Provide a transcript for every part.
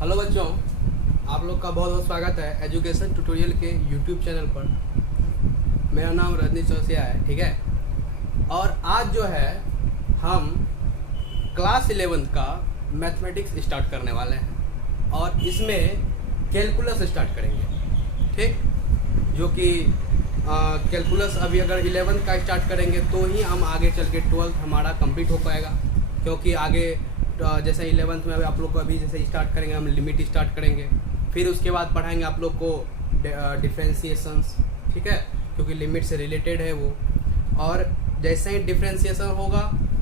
Hello बच्चों, आप लोग का बहुत बहुत स्वागत है एजुकेशन ट्यूटोरियल के यूट्यूब चैनल पर। मेरा नाम रजनी चौरसिया है, ठीक है। और आज जो है हम क्लास 11 का मैथमेटिक्स स्टार्ट करने वाले हैं और इसमें कैलकुलस स्टार्ट करेंगे, ठीक। जो कि कैलकुलस अभी अगर 11 का स्टार्ट करेंगे तो ही हम आगे चल के 12th हमारा कंप्लीट हो पाएगा, क्योंकि आगे जैसे 11th में आप लोग को अभी जैसे स्टार्ट करेंगे, हम लिमिट स्टार्ट करेंगे, फिर उसके बाद पढ़ाएंगे आप लोग को डिफ्रेंशिएशंस, ठीक है, क्योंकि लिमिट से रिलेटेड है वो। और जैसे ही डिफ्रेंशिएशन होगा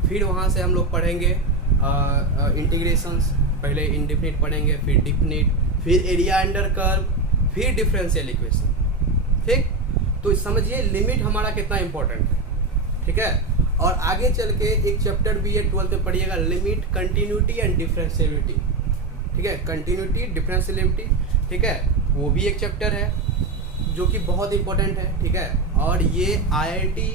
फिर वहाँ से हम लोग पढ़ेंगे इंटीग्रेशंस। पहले इनडिफिनिट पढ़ेंगे, फिर डिफिनिट, फिर एरिया अंडर कर्व, फिर डिफरेंशियल इक्वेशन, ठीक। तो समझिए लिमिट हमारा कितना इंपॉर्टेंट है, ठीक है। और आगे चल के एक चैप्टर भी है 12th में पढ़िएगा, लिमिट, कंटिन्यूटी एंड डिफरेंशिएबिलिटी, ठीक है। कंटिन्यूटी, डिफरेंशिएबिलिटी, ठीक है, वो भी एक चैप्टर है जो कि बहुत इंपॉर्टेंट है, ठीक है। और ये आईआईटी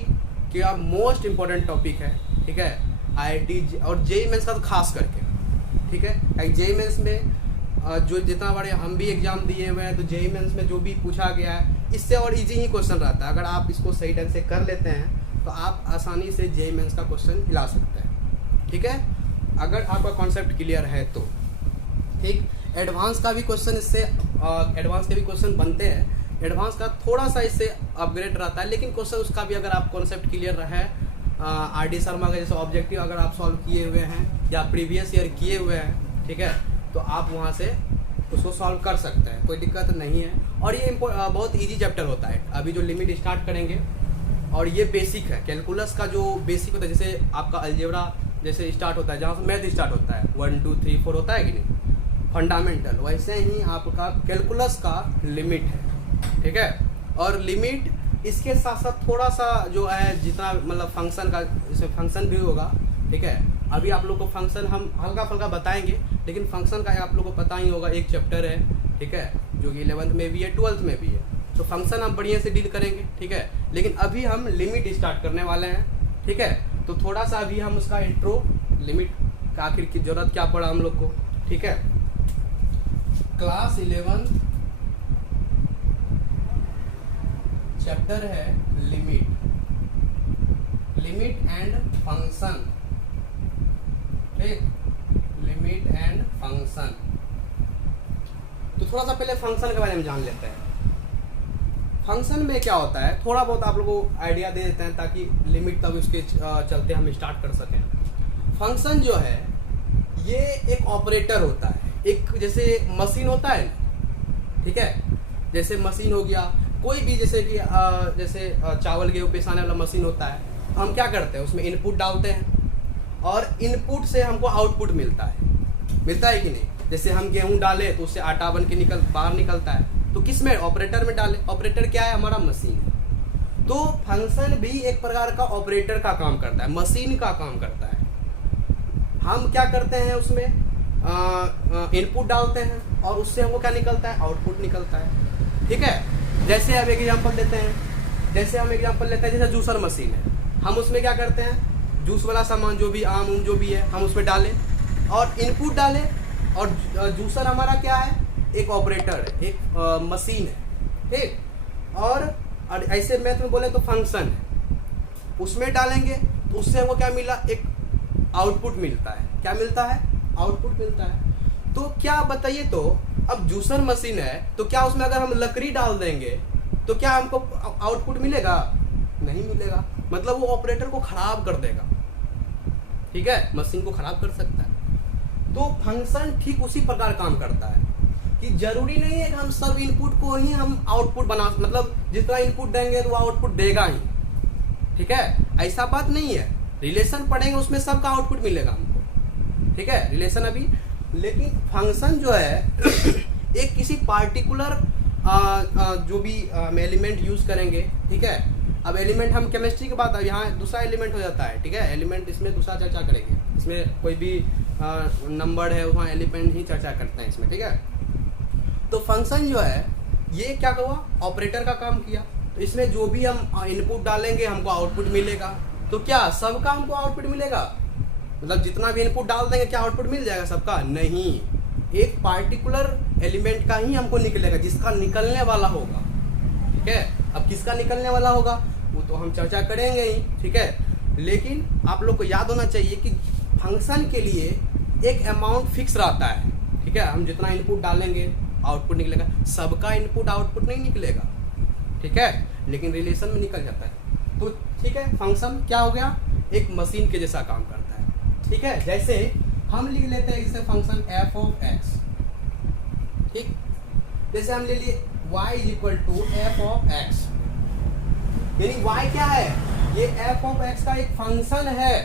का मोस्ट इंपॉर्टेंट टॉपिक है, ठीक है। आईआईटी और जेईई मेंस का तो खास करके, ठीक है। जेईई मेंस में जो जितना बड़े हम भी एग्जाम दिए हुए हैं, तो जेईई मेंस में जो भी पूछा गया है इससे और इजी ही क्वेश्चन रहता है। अगर आप इसको सही ढंग से कर लेते हैं तो आप आसानी से जेईई मेंस का क्वेश्चन हिला सकते हैं, ठीक है, अगर आपका कॉन्सेप्ट क्लियर है तो, ठीक। एडवांस का भी क्वेश्चन इससे एडवांस के भी क्वेश्चन बनते हैं। एडवांस का थोड़ा सा इससे अपग्रेड रहता है, लेकिन क्वेश्चन उसका भी अगर आप कॉन्सेप्ट क्लियर है, आर.डी. शर्मा का जैसे ऑब्जेक्टिव अगर आप सॉल्व किए हुए हैं या प्रीवियस ईयर किए हुए हैं, ठीक है, तो आप वहाँ से उसको सॉल्व कर सकते हैं, कोई दिक्कत नहीं है। और ये बहुत ईजी चैप्टर होता है। अभी जो लिमिट स्टार्ट करेंगे, और ये बेसिक है कैलकुलस का, जो बेसिक होता है, जैसे आपका अलजेब्रा जैसे स्टार्ट होता है, जहाँ से मैथ स्टार्ट होता है, 1 2 3 4 होता है कि नहीं, फंडामेंटल, वैसे ही आपका कैलकुलस का लिमिट है, ठीक है। और लिमिट इसके साथ साथ थोड़ा सा जो है जितना मतलब फंक्शन का, इसमें फंक्शन भी होगा, ठीक है। अभी आप लोग को फंक्शन हम हल्का फुल्का बताएंगे, लेकिन फंक्शन का आप लोग को पता ही होगा, एक चैप्टर है, ठीक है, जो कि 11th में भी है, 12th में भी है। तो फंक्शन हम बढ़िया से डील करेंगे, ठीक है। लेकिन अभी हम लिमिट स्टार्ट करने वाले हैं, ठीक है। तो थोड़ा सा अभी हम उसका इंट्रो, लिमिट का आखिर की जरूरत क्या पड़ा हम लोग को, ठीक है। क्लास 11 चैप्टर है लिमिट, लिमिट एंड फंक्शन, ठीक, लिमिट एंड फंक्शन। तो थोड़ा सा पहले फंक्शन के बारे में जान लेते हैं। फंक्शन में क्या होता है, थोड़ा बहुत आप लोगों को आइडिया दे देते हैं ताकि लिमिट तक उसके चलते हम स्टार्ट कर सकें। फंक्शन जो है ये एक ऑपरेटर होता है, एक जैसे मशीन होता है, ठीक है। जैसे मशीन हो गया, कोई भी जैसे कि जैसे चावल गेहूँ पिसाने वाला मशीन होता है, हम क्या करते हैं, उसमें इनपुट डालते हैं और इनपुट से हमको आउटपुट मिलता है कि नहीं। जैसे हम गेहूँ डाले तो उससे आटा बन के बाहर निकलता है, तो किस में, ऑपरेटर में डाले। ऑपरेटर क्या है, हमारा मशीन है। तो फंक्शन भी एक प्रकार का ऑपरेटर का काम करता है, मशीन का काम करता है। हम क्या करते हैं, उसमें इनपुट डालते हैं और उससे हमको क्या निकलता है, आउटपुट निकलता है, ठीक है। जैसे अब एक एग्जांपल लेते हैं, जैसे जूसर मशीन है, हम उसमें क्या करते हैं, जूस वाला सामान जो भी आम जो भी है हम उसमें डालें और इनपुट डालें, और जूसर हमारा क्या है, एक ऑपरेटर है, एक मशीन है, ठीक। और ऐसे मैथ में बोले तो फंक्शन है, उसमें डालेंगे तो उससे हमको क्या मिला, एक आउटपुट मिलता है। क्या मिलता है, आउटपुट मिलता है। तो क्या बताइए, तो अब जूसर मशीन है तो क्या उसमें अगर हम लकड़ी डाल देंगे तो क्या हमको आउटपुट मिलेगा, नहीं मिलेगा। मतलब वो ऑपरेटर को खराब कर देगा, ठीक है, मशीन को खराब कर सकता है। तो फंक्शन ठीक उसी प्रकार काम करता है कि जरूरी नहीं है कि हम सब इनपुट को ही हम आउटपुट बना, मतलब जितना इनपुट देंगे तो वो आउटपुट देगा ही, ठीक है, ऐसा बात नहीं है। रिलेशन पढ़ेंगे उसमें सबका आउटपुट मिलेगा हमको, ठीक है, रिलेशन अभी। लेकिन फंक्शन जो है एक किसी पार्टिकुलर जो भी एलिमेंट यूज करेंगे, ठीक है। अब एलिमेंट हम केमिस्ट्री के बाद यहाँ दूसरा एलिमेंट हो जाता है, ठीक है, एलिमेंट इसमें दूसरा चर्चा करेंगे, इसमें कोई भी नंबर है वहाँ एलिमेंट ही चर्चा करते हैं इसमें, ठीक है। तो फंक्शन जो है ये क्या हुआ, ऑपरेटर का काम किया। तो इसमें जो भी हम इनपुट डालेंगे हमको आउटपुट मिलेगा। तो क्या सबका हमको आउटपुट मिलेगा, मतलब जितना भी इनपुट डाल देंगे क्या आउटपुट मिल जाएगा सबका, नहीं। एक पार्टिकुलर एलिमेंट का ही हमको निकलेगा जिसका निकलने वाला होगा। ठीक है, अब किसका निकलने वाला होगा वो तो हम चर्चा करेंगे ही। ठीक है, लेकिन आप लोग को याद होना चाहिए कि फंक्शन के लिए एक अमाउंट फिक्स रहता है। ठीक है, हम जितना इनपुट डालेंगे आउटपुट निकलेगा, सबका इनपुट आउटपुट नहीं निकलेगा। ठीक है, लेकिन रिलेशन में निकल जाता है। तो ठीक है, फंक्शन क्या हो गया, एक मशीन के जैसा काम करता है। ठीक है, जैसे हम लिख लेते हैं जैसे फंक्शन एफ ऑफ एक्स। ठीक, जैसे हम ले लिए y is equal to f of x, यानी y क्या है, ये एफ ऑफ एक्स का एक फंक्शन है,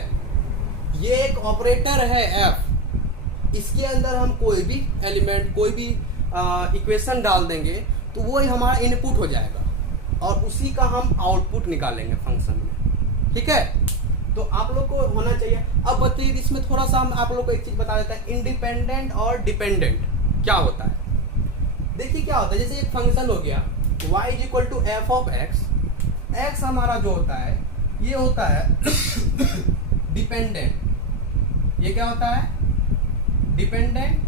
ये एक ऑपरेटर है f। इसके अंदर हम कोई भी एलिमेंट, कोई भी इक्वेशन डाल देंगे तो वो ही हमारा इनपुट हो जाएगा और उसी का हम आउटपुट निकालेंगे फंक्शन में। ठीक है, तो आप लोग को होना चाहिए। अब बताइए इसमें थोड़ा सा हम आप लोग को एक चीज बता देता है, इंडिपेंडेंट और डिपेंडेंट क्या होता है। देखिए क्या होता है, जैसे एक फंक्शन हो गया y is equal to f of x, x हमारा जो होता है ये होता है डिपेंडेंट। ये क्या होता है, डिपेंडेंट।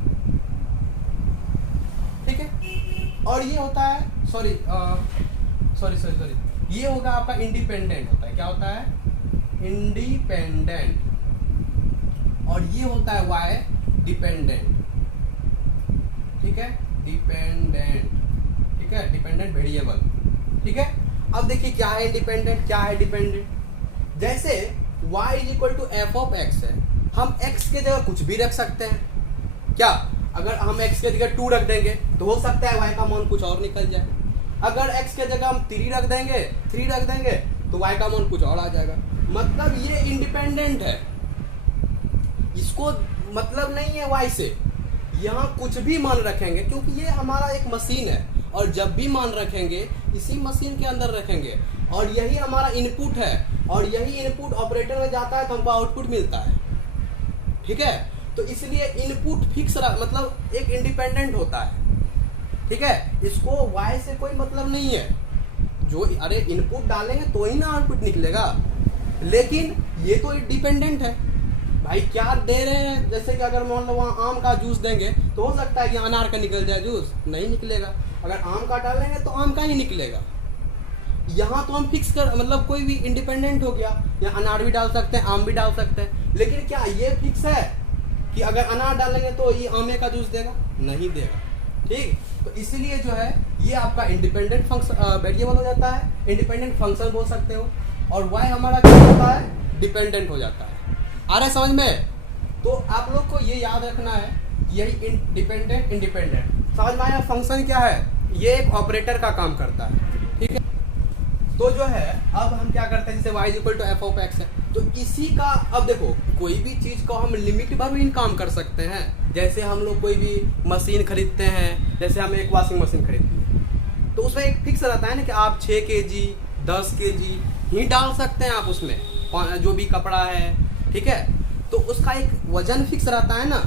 ठीक है, और ये होता है सॉरी, ये होगा आपका इंडिपेंडेंट होता है। क्या होता है, इंडिपेंडेंट। और ये होता है y डिपेंडेंट। ठीक है, डिपेंडेंट। ठीक है, डिपेंडेंट वेरिएबल। ठीक है, अब देखिए क्या है इंडिपेंडेंट, क्या है डिपेंडेंट। जैसे y is equal to f of x है, हम x के जगह कुछ भी रख सकते हैं। क्या, अगर हम x के जगह 2 रख देंगे तो हो सकता है y का मान कुछ और निकल जाए। अगर x के जगह हम 3 रख देंगे तो y का मान कुछ और आ जाएगा। मतलब ये इंडिपेंडेंट है, इसको मतलब नहीं है y से। यहाँ कुछ भी मान रखेंगे क्योंकि ये हमारा एक मशीन है, और जब भी मान रखेंगे इसी मशीन के अंदर रखेंगे, और यही हमारा इनपुट है, और यही इनपुट ऑपरेटर में जाता है तो हमको आउटपुट मिलता है। ठीक है, तो इसलिए इनपुट फिक्स मतलब एक इंडिपेंडेंट होता है। ठीक है, इसको y से कोई मतलब नहीं है। जो अरे इनपुट डालेंगे तो ही ना आउटपुट निकलेगा, लेकिन ये तो डिपेंडेंट है। भाई क्या दे रहे हैं, जैसे कि अगर मान लो वहाँ आम का जूस देंगे तो हो सकता है कि अनार का निकल जाए जूस, नहीं निकलेगा। अगर आम का डालेंगे तो आम का ही निकलेगा। यहाँ तो हम फिक्स कर मतलब कोई भी इंडिपेंडेंट हो गया, या अनार भी डाल सकते हैं, आम भी डाल सकते हैं। लेकिन क्या ये फिक्स है कि अगर अनार डालेंगे तो ये आमे का जूस देगा, नहीं देगा। ठीक, तो इसीलिए जो है ये आपका इंडिपेंडेंट फंक्शन वेरिएबल हो जाता है, इंडिपेंडेंट फंक्शन बोल सकते हो। और y हमारा क्या होता है, डिपेंडेंट हो जाता है। आ रहा है समझ में? तो आप लोग को ये याद रखना है, यही डिपेंडेंट इंडिपेंडेंट समझ में आया। फंक्शन क्या है, ये एक ऑपरेटर का काम करता है। ठीक है, तो जो है अब हम क्या करते हैं, जैसे y equal to f of x है, तो इसी का अब देखो कोई भी चीज को हम लिमिट भर भी काम कर सकते हैं। जैसे हम लोग कोई भी मशीन खरीदते हैं, जैसे हम एक वॉशिंग मशीन खरीदते हैं तो उसमें एक फिक्स रहता है ना कि आप 6 kg 10 kg ही डाल सकते हैं आप उसमें, जो भी कपड़ा है। ठीक है, तो उसका एक वजन फिक्स रहता है ना।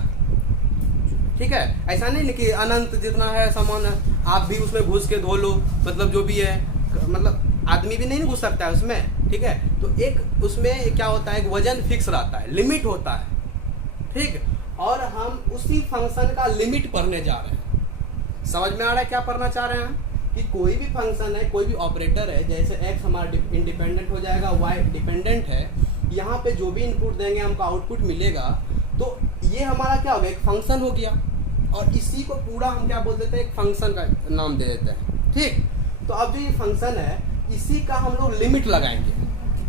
ठीक है, ऐसा नहीं कि अनंत जितना है सामान आप भी उसमें घुस के धो लो, मतलब जो भी है, मतलब आदमी भी नहीं घुस सकता है उसमें। ठीक है, तो एक उसमें क्या होता है, एक वजन फिक्स रहता है, लिमिट होता है। ठीक, और हम उसी फंक्शन का लिमिट पढ़ने जा रहे हैं। समझ में आ रहा है क्या पढ़ना चाह रहे हैं, कि कोई भी फंक्शन है, कोई भी ऑपरेटर है, जैसे x हमारा इंडिपेंडेंट हो जाएगा, y डिपेंडेंट है, यहाँ पे जो भी इनपुट देंगे हमको आउटपुट मिलेगा। तो ये हमारा क्या हो गया, एक फंक्शन हो गया, और इसी को पूरा हम क्या बोल देते हैं, एक फंक्शन का नाम दे देते हैं। ठीक, तो अब जो ये फंक्शन है इसी का हम लोग लिमिट लगाएंगे,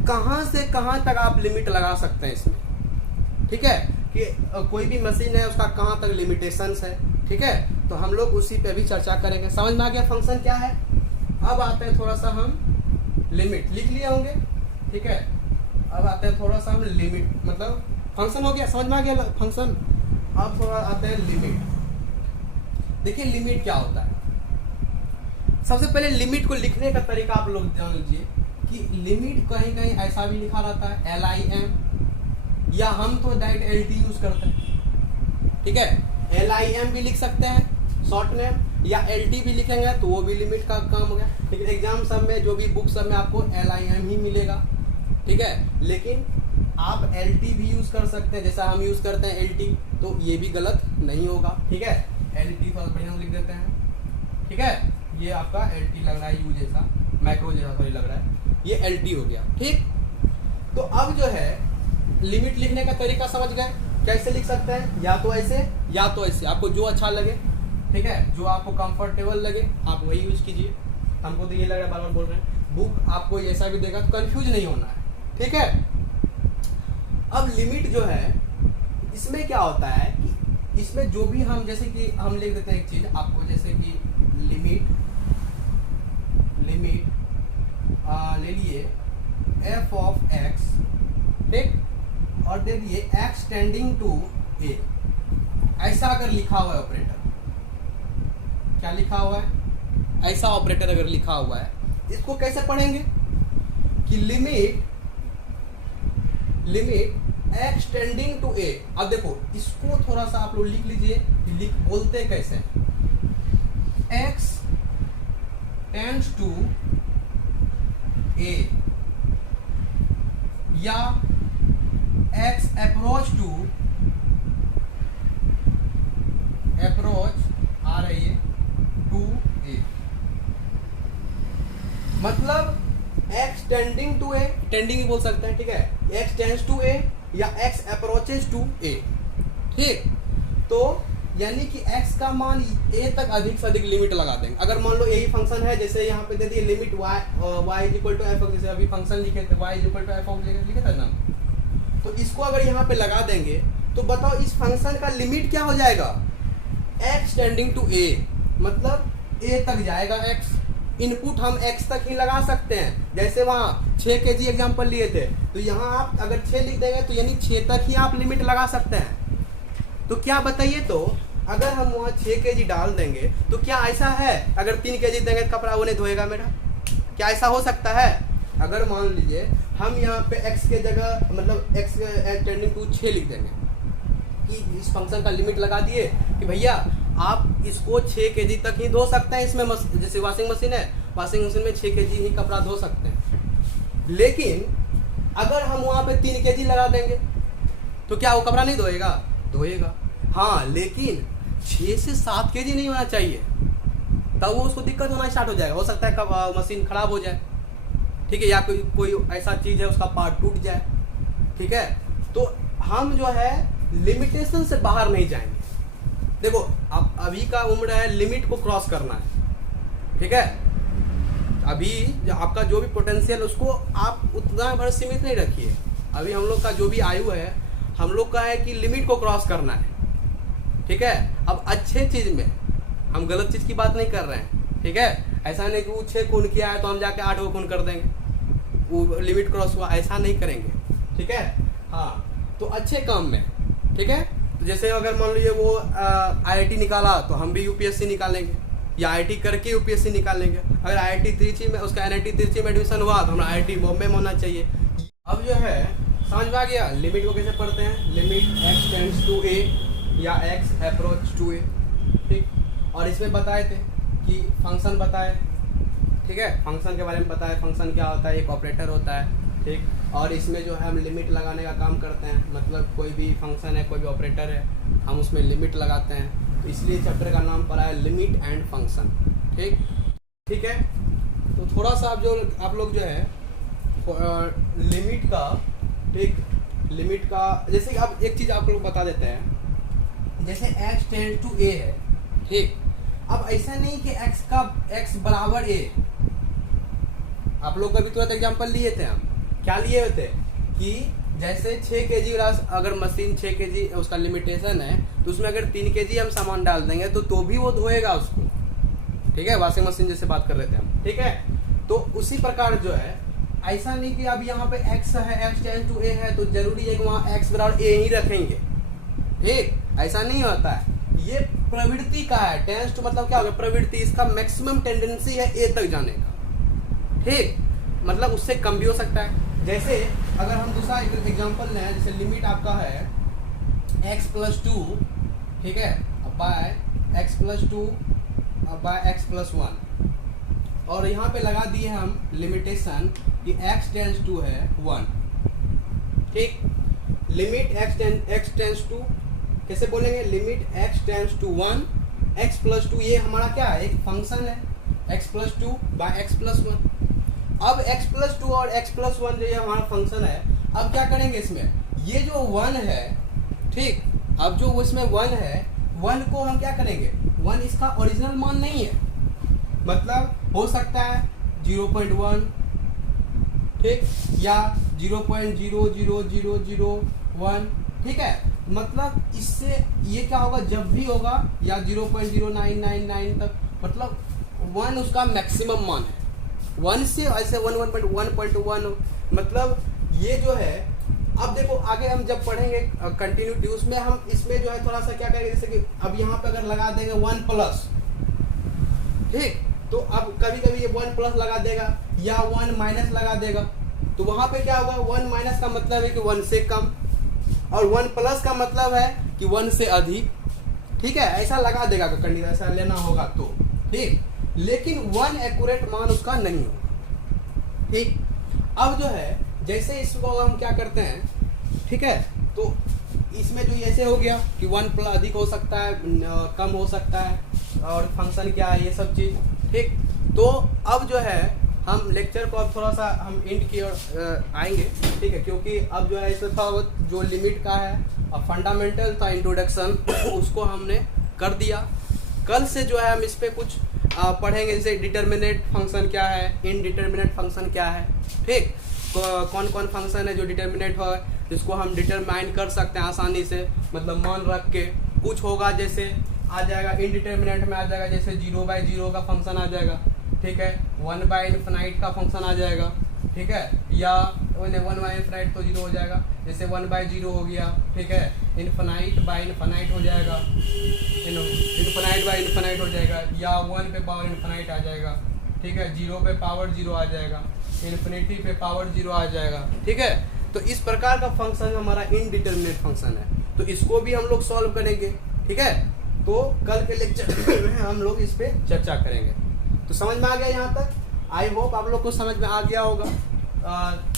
कहाँ से कहाँ तक आप लिमिट लगा सकते हैं इसमें। ठीक है, कि कोई भी मशीन है उसका कहाँ तक लिमिटेशंस है। ठीक है, तो हम लोग उसी पे भी चर्चा करेंगे। समझ में आ गया फंक्शन क्या है। अब आते हैं थोड़ा सा हम लिमिट, लिख लिए होंगे। ठीक है, अब आते हैं थोड़ा सा हम लिमिट, मतलब फंक्शन हो गया, समझ में आ गया फंक्शन। अब थोड़ा आते हैं लिमिट। देखिए लिमिट क्या होता है। सबसे पहले लिमिट को लिखने का तरीका आप लोग जान लीजिए कि लिमिट कहीं कहीं ऐसा भी लिखा रहता है LIM, या हम तो डायरेक्ट LT यूज करते हैं। ठीक है, LIM भी लिख सकते हैं शॉर्ट नेम, या LT भी लिखेंगे तो वो भी लिमिट का काम हो गया। लेकिन एग्जाम सब में जो भी बुक सब में आपको LIM ही मिलेगा। ठीक है, लेकिन आप LT भी यूज कर सकते हैं, जैसा हम यूज करते हैं LT, तो ये भी गलत नहीं होगा। ठीक है, LT थोड़ा बढ़िया लिख देते हैं, ठीक है। ये आपका LT लग रहा है, यू जैसा, मैक्रो जैसा सॉरी लग रहा है, ये LT हो गया, ठीक। तो अब जो है लिमिट लिखने का तरीका समझ गए, कैसे लिख सकते हैं, या तो ऐसे या तो ऐसे, आपको जो अच्छा लगे, ठीक है, जो आपको कंफर्टेबल लगे आप वही यूज कीजिए। हमको तो ये लग रहा है, बार बार बोल रहे हैं, बुक आपको ऐसा भी देगा तो कंफ्यूज नहीं होना है, ठीक है। अब लिमिट जो है इसमें क्या होता है कि इसमें जो भी हम, जैसे कि हम लिख देते हैं एक चीज आपको, जैसे कि लिमिट ले लिए f ऑफ x, ठीक, और दे दिए x टेंडिंग टू a, ऐसा अगर लिखा हुआ है ऑपरेटर, क्या लिखा हुआ है, ऐसा ऑपरेटर अगर लिखा हुआ है, इसको कैसे पढ़ेंगे कि limit x tending to a। अब देखो इसको थोड़ा सा आप लोग लिख लीजिए, बोलते कैसे, x टेंड्स टू a या x अप्रोच आ रही है टू a, मतलब x tending to a, tending भी बोल सकते हैं, ठीक है, x टेंड्स टू a या x अप्रोचेज टू a, ठीक। तो यानी कि x का मान a तक अधिक से अधिक लिमिट लगा देंगे। अगर मान लो यही फंक्शन है, जैसे यहाँ पे दे दिए limit y is equal to f, जैसे अभी फंक्शन लिखे थे y is equal to f लिखे थे ना, तो इसको अगर यहाँ पे लगा देंगे तो बताओ इस फंक्शन का लिमिट क्या हो जाएगा, x टेंडिंग टू a, मतलब a तक जाएगा x। इनपुट हम x तक ही लगा सकते हैं, जैसे वहाँ 6 kg एग्जाम्पल लिए थे, तो यहाँ आप अगर 6 लिख देंगे तो यानी 6 तक ही आप लिमिट लगा सकते हैं। तो क्या बताइए, तो अगर हम वहाँ 6 kg डाल देंगे तो क्या ऐसा है अगर 3 kg देंगे तो कपड़ा वो नहीं धोएगा मेरा, क्या ऐसा हो सकता है? अगर मान लीजिए हम यहाँ पे x के जगह मतलब x टेंडिंग टू 6 लिख देंगे कि इस फंक्शन का लिमिट लगा दिए कि भैया आप इसको 6 kg तक ही धो सकते हैं, इसमें जैसे वॉशिंग मशीन है, वॉशिंग मशीन में 6 kg ही कपड़ा धो सकते हैं। लेकिन अगर हम वहाँ पे 3 kg लगा देंगे तो क्या वो कपड़ा नहीं धोएगा? धोएगा, हाँ, लेकिन 6 से 7 kg नहीं होना चाहिए, तब वो उसको दिक्कत होना स्टार्ट हो जाएगा। हो सकता है कब मशीन खराब हो जाए, ठीक है, या कोई ऐसा चीज़ है उसका पार्ट टूट जाए, ठीक है। तो हम जो है लिमिटेशन से बाहर नहीं जाएंगे। देखो अब अभी का उम्र है लिमिट को क्रॉस करना है, ठीक है। अभी जो आपका जो भी पोटेंशियल उसको आप उतना भर सीमित नहीं रखिए। अभी हम लोग का जो भी आयु है हम लोग का है कि लिमिट को क्रॉस करना है, ठीक है। अब अच्छे चीज में हम गलत चीज की बात नहीं कर रहे हैं, ठीक है। ऐसा नहीं कि वो 6 खून किया है तो हम जाके 8 खून कर देंगे, वो लिमिट क्रॉस हुआ, ऐसा नहीं करेंगे, ठीक है। हाँ, तो अच्छे काम में, ठीक है। तो जैसे अगर मान लीजिए वो IIT निकाला तो हम भी UPSC निकालेंगे, या IIT करके UPSC निकालेंगे। अगर IIT त्रिची में उसका NIT त्रिची में एडमिशन हुआ तो हमारा IIT बॉम्बे में होना चाहिए। अब जो है समझ में आ गया लिमिट को कैसे पढ़ते हैं, limit x tends to a या x अप्रोच टू a, ठीक। और इसमें बताए थे कि फंक्शन बताए, ठीक है, फंक्शन के बारे में बताए, फंक्शन क्या होता है, एक ऑपरेटर होता है, ठीक। और इसमें जो है हम लिमिट लगाने का काम करते हैं, मतलब कोई भी फंक्शन है, कोई भी ऑपरेटर है, हम उसमें लिमिट लगाते हैं, इसलिए चैप्टर का नाम पड़ा है लिमिट एंड फंक्शन, ठीक, ठीक है। तो थोड़ा सा आप लोग जो है लिमिट का, ठीक, लिमिट का जैसे कि अब एक चीज़ आप लोग बता देते हैं, जैसे x टेंड टू a है, ठीक। अब ऐसा नहीं कि x बराबर a, आप लोग कभी तुरंत एग्जाम्पल लिए थे, हम क्या लिए होते कि जैसे 6 kg अगर मशीन 6 kg उसका लिमिटेशन है तो उसमें अगर 3 kg हम सामान डाल देंगे तो भी वो धोएगा उसको, ठीक है, वॉशिंग मशीन जैसे बात कर रहे थे हम, ठीक है। तो उसी प्रकार जो है ऐसा नहीं कि अब यहाँ पे x है, x टेंड्स टू a है तो जरूरी है कि वहाँ x बराबर a ही रखेंगे, ठीक, ऐसा नहीं होता है। ये प्रवृत्ति का है, टेंड्स टू मतलब क्या होगा, प्रवृत्ति, इसका मैक्सिमम टेंडेंसी है a तक जाने का, ठीक, मतलब उससे कम भी हो सकता है। जैसे अगर हम दूसरा एग्जांपल लें, जैसे लिमिट आपका है x प्लस 2, ठीक है, by x plus 2 by x plus 1, और यहाँ पे लगा दिए हम लिमिटेशन कि x टेंड्स टू है 1, ठीक। लिमिट x टेंड्स टू कैसे बोलेंगे, limit x tends to 1 x plus 2 ये हमारा क्या है, एक फंक्शन है x plus 2 by x plus 1। अब x प्लस 2 और x प्लस 1 जो ये हमारा फंक्शन है, अब क्या करेंगे इसमें, ये जो 1 है, ठीक, अब जो इसमें 1 है, 1 को हम क्या करेंगे, 1 इसका ओरिजिनल मान नहीं है, मतलब हो सकता है 0.1, ठीक, या 0.00001, ठीक है, मतलब इससे ये क्या होगा, जब भी होगा या 0.0999 तक, मतलब 1 उसका मैक्सिमम मान है, 1 से ऐसे 1.1, मतलब ये जो है। अब देखो आगे हम जब पढ़ेंगे कंटिन्यूटी, उसमें हम इसमें जो है थोड़ा सा क्या करेंगे, जैसे कि अब यहाँ पे अगर लगा देंगे 1 प्लस, ठीक, तो अब कभी कभी ये 1 प्लस लगा देगा या 1 माइनस लगा देगा, तो वहां पे क्या होगा, 1 माइनस का मतलब है कि 1 से कम, और 1 प्लस का मतलब है कि 1 से अधिक, ठीक है, ऐसा लगा देगा कंडीशन, ऐसा लेना होगा तो, ठीक, लेकिन 1 एक्यूरेट मान उसका नहीं होगा, ठीक। अब जो है जैसे इसको हम क्या करते हैं, ठीक है, तो इसमें जो ऐसे हो गया कि 1 प्लस अधिक हो सकता है, कम हो सकता है, और फंक्शन क्या है, ये सब चीज़, ठीक। तो अब जो है हम लेक्चर को अब थोड़ा सा हम एंड की ओर आएंगे, ठीक है, क्योंकि अब जो है इसमें थोड़ा बहुत जो लिमिट का है और फंडामेंटल था इंट्रोडक्शन उसको हमने कर दिया। कल से जो है हम इस पर कुछ पढ़ेंगे, जैसे डिटर्मिनेट फंक्शन क्या है, इनडिटर्मिनेट फंक्शन क्या है, ठीक, कौन कौन फंक्शन है जो डिटर्मिनेट हो, जिसको हम डिटरमाइन कर सकते हैं आसानी से, मतलब मान रख के। कुछ होगा जैसे आ जाएगा इनडिटर्मिनेट में आ जाएगा, जैसे 0/0 का फंक्शन आ जाएगा, ठीक है, 1/∞ का फंक्शन आ जाएगा, ठीक है, या 1/∞ तो 0 हो जाएगा, जैसे 1/0 हो गया, ठीक है, ∞/∞ हो जाएगा, ∞/∞ हो जाएगा, या 1 पे पावर ∞ आ जाएगा, ठीक है, 0 पे पावर 0 आ जाएगा, ∞ पे पावर 0 आ जाएगा, ठीक है। तो इस प्रकार का फंक्शन हमारा इनडिटर्मिनेट फंक्शन है, तो इसको भी हम लोग सॉल्व करेंगे, ठीक है। तो कल के लेक्चर में हम लोग इस पे चर्चा करेंगे। तो समझ में आ गया यहाँ तक, आई होप आप लोग को समझ में आ गया होगा।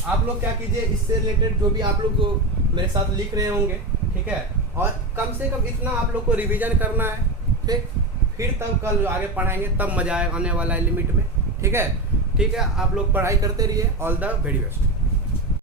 आप लोग क्या कीजिए, इससे रिलेटेड जो भी आप लोग जो मेरे साथ लिख रहे होंगे, ठीक है, और कम से कम इतना आप लोग को रिवीजन करना है, ठीक, फिर तब कल आगे पढ़ाएंगे, तब मजा आने वाला है लिमिट में, ठीक है। ठीक है, आप लोग पढ़ाई करते रहिए, ऑल द वेरी बेस्ट।